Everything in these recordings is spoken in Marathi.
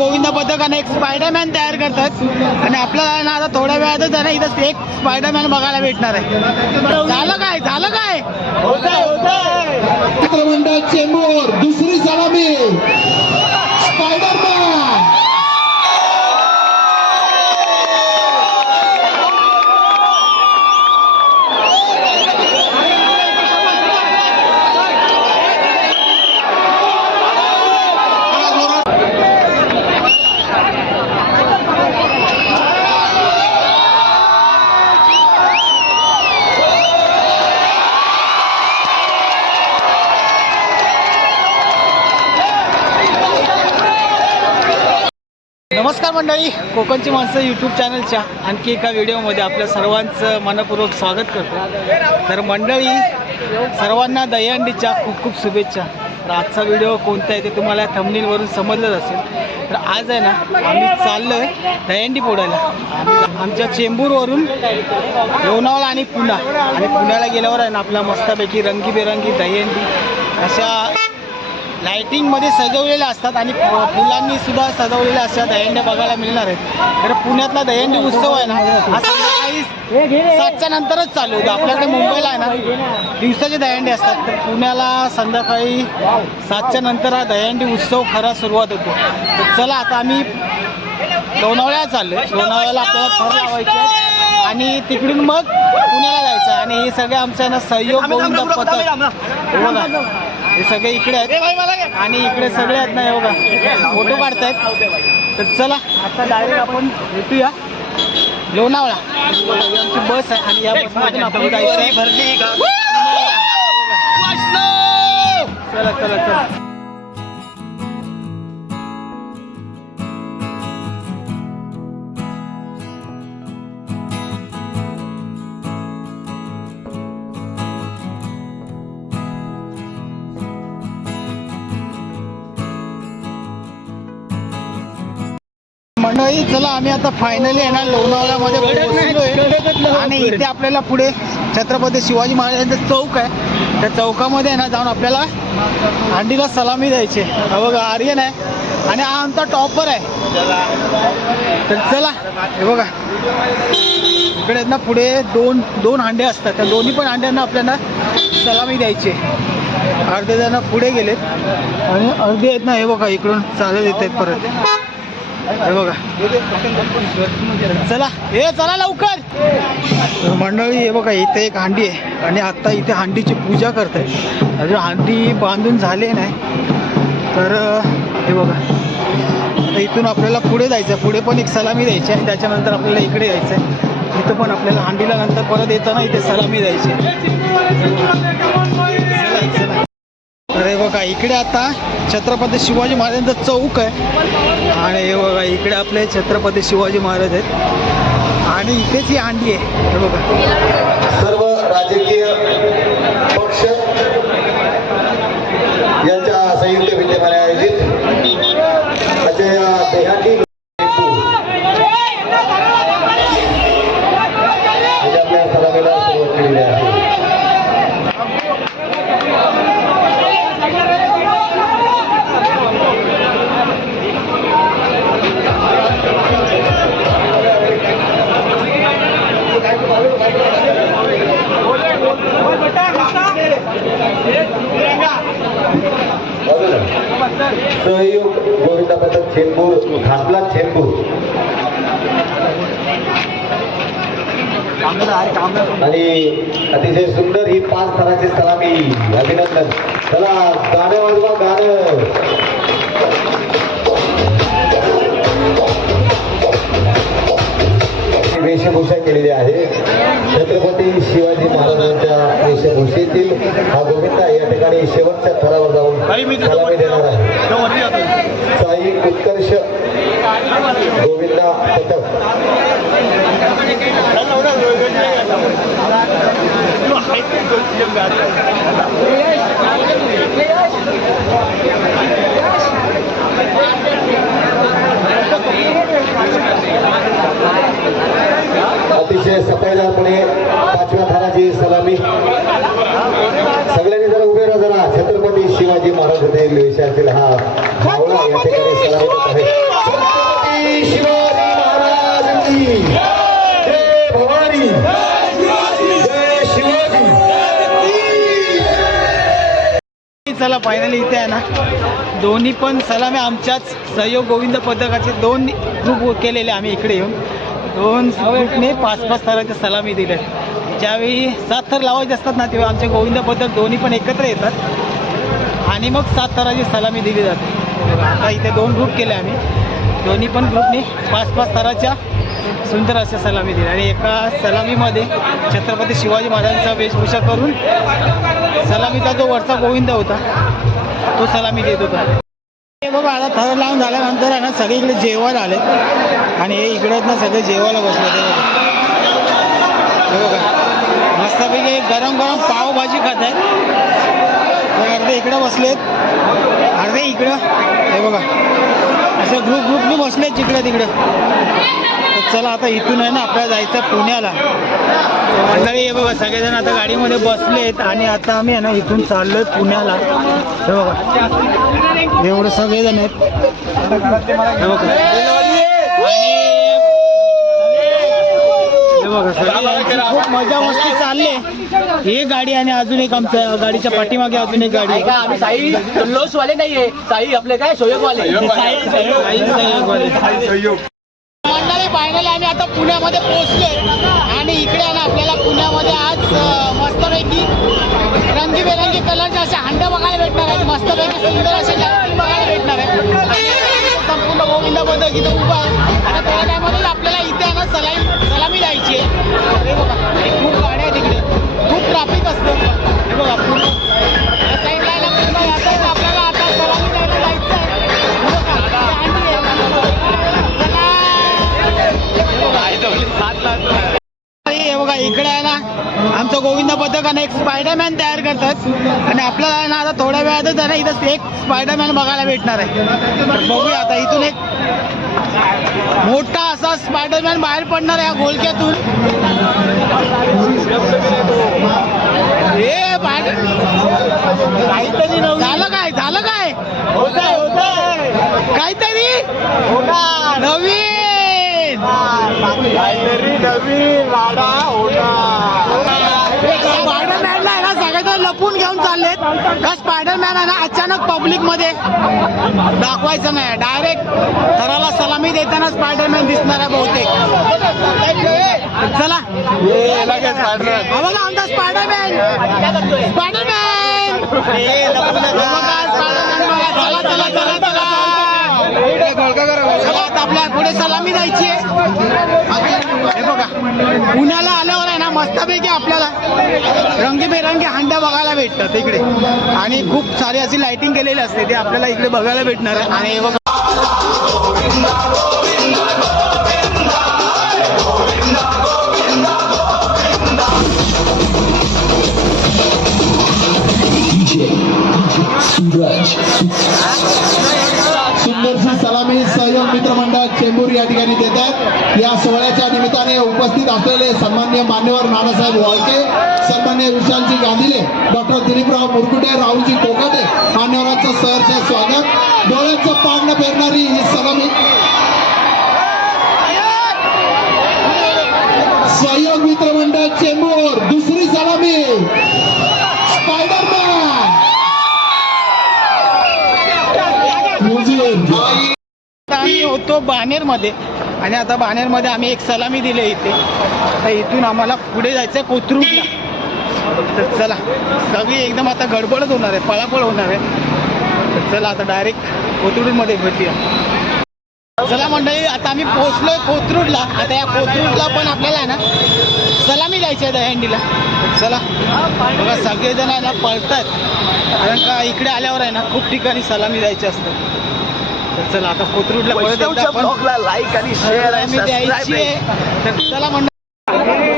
गोविंदा पथकाने एक स्पायडरमॅन तयार करतात. आणि आपल्याला ना आता थोड्या वेळातच त्यांना इथं एक स्पायडरमॅन बघायला भेटणार आहे. झालं काय? झालं काय? होत चित्रमंडळ चेंबूर दुसरी सलामी. स्पायडर मंडळी कोकणची माणसं यूट्यूब चॅनलच्या आणखी एका व्हिडिओमध्ये आपल्या सर्वांचं मनपूर्वक स्वागत करतो. तर मंडळी सर्वांना दहीहंडीच्या खूप खूप शुभेच्छा. तर आजचा व्हिडिओ कोणता आहे ते तुम्हाला थंबनेलवरून समजलंच असेल. तर आज आहे ना आम्ही चाललो आहे दहीहंडी पोडायला आमच्या चेंबूरवरून लोणावळा आणि पुणा. आणि पुण्याला गेल्यावर आहे ना आपला मस्तपैकी रंगीबेरंगी दहीहंडी अशा लाईटिंगमध्ये सजवलेल्या असतात आणि फुलांनी सुद्धा सजवलेल्या असतात दहीहंड्या बघायला मिळणार आहेत तर पुण्यातला दहीहंडी उत्सव आहे ना हा संध्याकाळी सातच्या नंतरच चालू होतो आपल्याकडे मुंबईला आहे ना दिवसाचे दहीहंडी असतात तर पुण्याला संध्याकाळी सातच्या नंतर हा दहीहंडी उत्सव खरा सुरुवात होतो तर चला आता आम्ही लोणावळ्याला चाललो लोणावळ्याला आपल्याला फर लावायचे आणि तिकडून मग पुण्याला जायचं आहे. आणि हे सगळे आमचं ना सहयोग गोविंद पथक बघा हे सगळे इकडे आहेत. आणि इकडे सगळे आहेत ना हे बघा. फोटो काढतायत. तर चला आता डायरेक्ट आपण भेटूया. लोणावळा. आमची बस आहे आणि या बसमधून आपण जायचं चला चला चला. आम्ही आता फायनली ना लोणावळ्यामध्ये पोहोचलोय. आणि इथे आपल्याला पुढे छत्रपती शिवाजी महाराजांचं चौक आहे. त्या चौकामध्ये ना जाऊन आपल्याला हंडीला सलामी द्यायची बघा आर्यन आहे. आणि हा आमचा टॉपर आहे. तर चला हे बघा. इकडे ना पुढे दोन दोन हांडे असतात. त्या दोन्ही पण हांड्यांना आपल्याला सलामी द्यायची. अर्धे जण पुढे गेलेत. आणि अर्धे आहेत ना हे बघा इकडून चालत येत आहेत परत. हे बघा. चला हे चला लवकर. मंडळी हे बघा इथे एक हांडी आहे. आणि आता इथे हांडीची पूजा करताय. अजून हांडी बांधून झाले नाही. तर हे बघा. आता इथून आपल्याला पुढे जायचं आहे पुढे पण एक सलामी द्यायची आहे. त्याच्यानंतर आपल्याला इकडे यायचं आहे इथं पण आपल्याला हांडीला नंतर परत येताना इथे सलामी द्यायची आहे. चला. तर हे बघा इकडे आता छत्रपती शिवाजी महाराजांचा चौक आहे. आणि हे बघा इकडे आपले छत्रपती शिवाजी महाराज आहेत. आणि इथेच ही अंडी आहे. हे बघा. सर्व राजकीय पक्ष यांच्या संयुक्त विद्यमाने आयोजित अशा या देहाटी म्हणजे आपल्या सलामीला सुरुवात केलेली आहे सहयोग गोविंदा पथक चेंबूर घाटला चेंबूर आणि अतिशय सुंदर ही पाच थराची सलामी. अभिनंदन. चला गाणं वाजवा गाणं. वेशभूषा केलेली आहे. छत्रपती शिवाजी महाराजांच्या वेशभूषेतील हा गोविंदा या ठिकाणी शेवटच्या थरावर जाऊन सलामी देणार आहे. साई उत्कर्ष गोविंदा पथक. अतिशय सफाईदारपणे पाचव्या थाराची सलामी. सगळ्यांनी जरा उभे राहा जरा. छत्रपती शिवाजी महाराज देशातील हा मावळा या ठिकाणी सलामी आहे. चला फायनली इथे आहे ना. दोन्ही पण सलामी आमच्याच सहयोग गोविंद पदकाचे दोन ग्रुप केलेले आम्ही इकडे येऊन. दोन ग्रुपने पाच पाच थराच्या सलामी दिल्या ज्यावेळी सात थर लावायचे असतात ना तेव्हा आमच्या गोविंदाबद्दल दोन्ही पण एकत्र येतात. आणि मग सात थराची सलामी दिली जाते. आता इथे दोन ग्रुप केले आम्ही. दोन्ही पण ग्रुपने पाच पाच थराच्या सुंदर अशा सलामी दिल्या. आणि एका सलामीमध्ये छत्रपती शिवाजी महाराजांचा वेशभूषा करून सलामीचा जो वरचा गोविंद होता तो सलामी देत होता. हे बघा आता थर लावून झाल्यानंतर आहे ना सगळीकडे जेवण आले. आणि हे इकडं ना सगळे जेवायला बसले ते बघा. हे बघा. मस्तपैकी गरम गरम पावभाजी खात आहेत. अर्धे इकडं बसलेत. अर्धे इकडं. हे बघा. असं ग्रुप ग्रुपने बसलेत जिकडं तिकडं. तर चला आता इथून आहे ना आपल्याला जायचं पुण्याला. मंडळी हे बघा सगळेजण आता गाडीमध्ये बसलेत आणि आता आम्ही आहे ना इथून चाललोय पुण्याला. हे बघा. एवढे सगळेजण आहेत. हे बघा आणि हे बघा सगळे खूप मजा मस्ती चालले ही गाडी आणि अजून एक आमच्या गाडीच्या पाठीमागे अजून एक गाडी का आम्ही साई लोस वाले नाहीये साई आपले काय शोयक वाले मंडळी फायनली आम्ही आता पुण्यामध्ये पोहोचलोय आणि इकडे ना आपल्याला पुण्यामध्ये आज मस्तपैकी रंगीबेरंगी कलरचे असे हांडे बघायला भेटणार आहेत मस्तपैकी सुंदर असे बघायला भेटणार आहे आणि संपूर्ण गोविंद पदक इथं उभा आहे. आणि त्या टायमध्ये आपल्याला इथे आहे ना सलाई सलामी द्यायची आहे. हे बघा खूप गाड्या आहेत तिकडे खूप ट्रॅफिक असतं. हे बघा पूर्ण. या साईडला आहे ना या साईडला आपल्याला आता सलामी द्यायला जायचं आहे. हे बघा, इथे आहे. हे बघा इकडे आहे ना आमचं गोविंद पथकाने एक स्पायडरमॅन तयार करतात. आणि आपल्याला ना आता थोड्या वेळातच आहे ना इथं एक स्पायडरमॅन बघायला भेटणार आहे. तर बघूया आता इथून एक मोठा असा स्पायडरमॅन बाहेर पडणार आहे या घोळक्यातून हे बाहेर. काहीतरी झालं काय? झालं काय? काहीतरी? नवीन. स्पायडरमॅनला आहे ना सगळेजण लपून घेऊन चाललेत. का स्पायडरमॅन आहे ना अचानक पब्लिकमध्ये दाखवायचं नाही. डायरेक्ट थराला सलामी देताना स्पायडरमॅन दिसणार आहे बहुतेक. चला. हा बघा आमचा स्पायडरमॅन. स्पायडरमॅन! चला चला चला चला. चला आता आपल्या पुढे सलामी द्यायची आहे. बघा पुण्याला आल्यावर आहे ना मस्तपैकी आपल्याला रंगीबेरंगी हांड्या बघायला भेटतात इकडे आणि खूप सारी अशी लाइटिंग केलेली असते ते आपल्याला इकडे बघायला भेटणार आहे. आणि बघा. सुंदरशी या सोहळ्याच्या निमित्ताने उपस्थित असलेले सन्मान्य मान्यवर नानासाहेब वाळके सन्मान्य विशालजी गांधीले डॉक्टर दिलीपराव मुरकुटे राहुलजी कोकाटे मान्यवरांचं सहर्ष स्वागत. डोळ्यांचं पाडणं पेरणारी ही सलामी. सहयोग मित्र मंडळ चेंबूर दुसरी सलामी. स्पायडरमॅन. होतो बानेरमध्ये. आणि आता बानेरमध्ये आम्ही एक सलामी दिली इथे. आता इथून आम्हाला पुढे जायचं आहे कोथरूडला चला सगळी एकदम आता गडबडच होणार आहे पळापळ होणार आहे. चला आता डायरेक्ट कोथरूडमध्ये भेटूया. चला मंडळी आता आम्ही पोहोचलोय कोथरूडला. आता या कोथरूडला पण आपल्याला आहे ना सलामी द्यायची आहे दहीहंडीला. चला बघा सगळेजण आहे ना पळतात कारण का इकडे आल्यावर आहे ना खूप ठिकाणी सलामी द्यायची असते. तर चला आता कोथरूडला लाईक आणि शेअर तर चला मंडळी.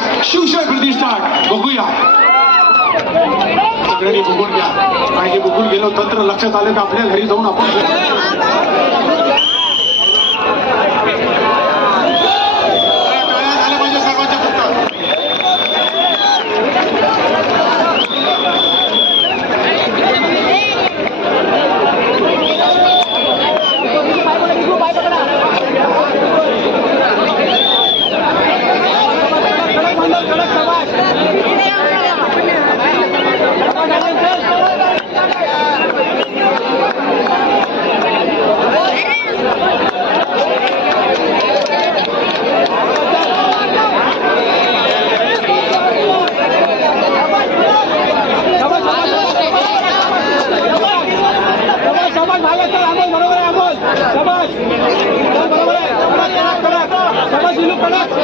नाईस शिवशाही प्रतिष्ठान बघूया. सगळ्यांनी बघून घ्या. कारण की बघून गेलो तंत्र लक्षात आलं का आपल्या घरी जाऊन आपण Palacio.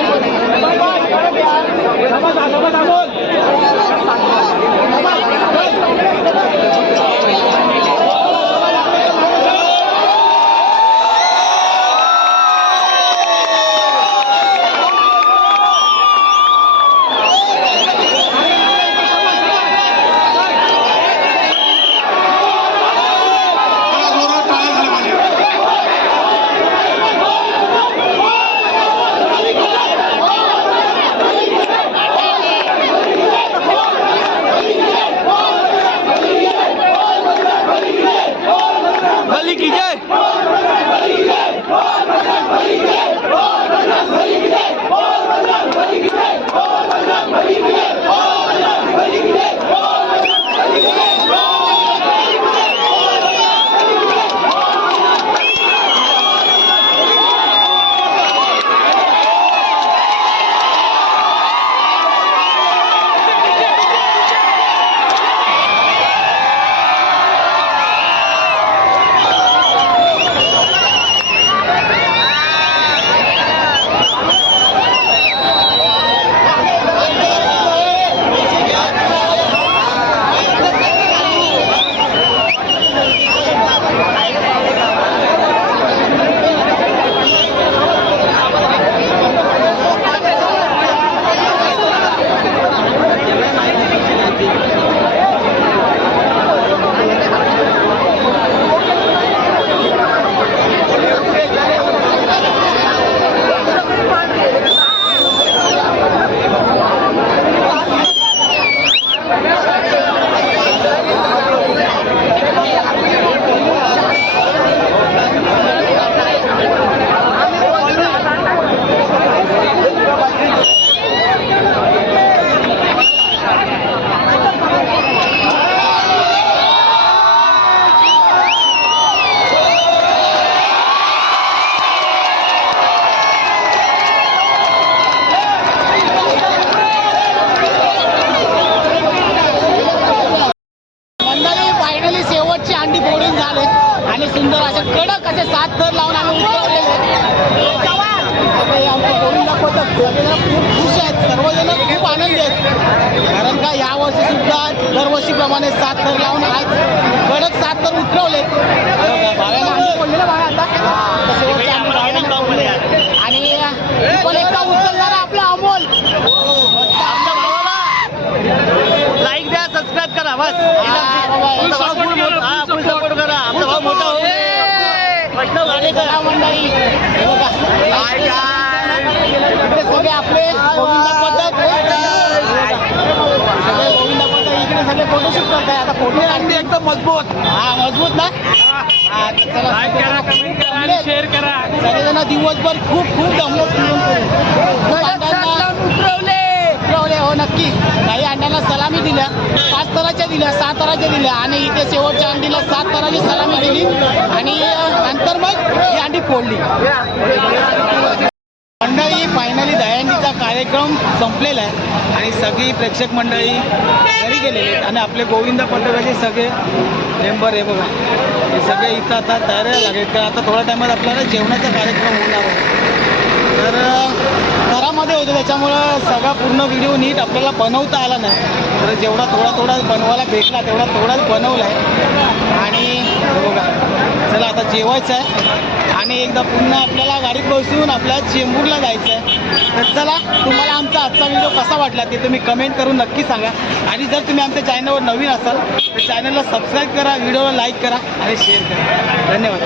सात थर लावून आज कडक सात थर उतरवले. आणि पण एकदा उचलणारा आपला अमोल. आमच्या भावाला लाईक द्या सबस्क्राईब करा बस. सपोर्ट करा आमचा भाऊ मोठा होऊ दे. वैष्णव गाडेकर हा मंडळी. सगळे आपले गोविंदा पथक इकडे सगळे फोटोशूट करताय आता फोटो आणते एकदम मजबूत. हा मजबूत ना? हा, तर चला, शेअर करा सगळेजण दिवसभर खूप खूप दमले फिरून करून. खूप अंड्यांना उतरवले. उतरवले हो नक्की. काही अंड्यांना सलामी दिल्या. पाच तराच्या दिल्या सहा तराच्या दिल्या. आणि इथे शेवटच्या अंडीला सात तराची सलामी दिली. आणि अ, नंतर मग ही अंडी फोडली. मंडळी फायनली दहीहंडीचा कार्यक्रम संपलेला आहे. आणि सगळी प्रेक्षक मंडळी घरी गेलेली आहेत. आणि आपले गोविंद पथकाचे सगळे मेंबर आहे बघा. हे सगळे इथं आता तयारी लागेल तर आता थोड्या टायमात आपल्याला जेवणाचा कार्यक्रम होणार आहे. तर घरामध्ये होतं. होतो त्याच्यामुळं सगळा पूर्ण व्हिडिओ नीट आपल्याला बनवता आला नाही. तर जेवढा थोडा थोडा बनवायला भेटला तेवढा थोडाच बनवला आहे आणि बघा. चला आता जेवायचं आहे. आणि एकदा पुन्हा आपल्याला गाडीत बसून आपल्या चेंबूरला जायचं आहे तर चला तुम्हाला आमचा आजचा व्हिडिओ कसा वाटला ते तुम्ही कमेंट करून नक्की सांगा. आणि जर तुम्ही आमच्या चॅनलवर नवीन असाल तर चॅनलला सबस्क्राईब करा व्हिडिओला लाईक करा आणि शेअर करा. धन्यवाद.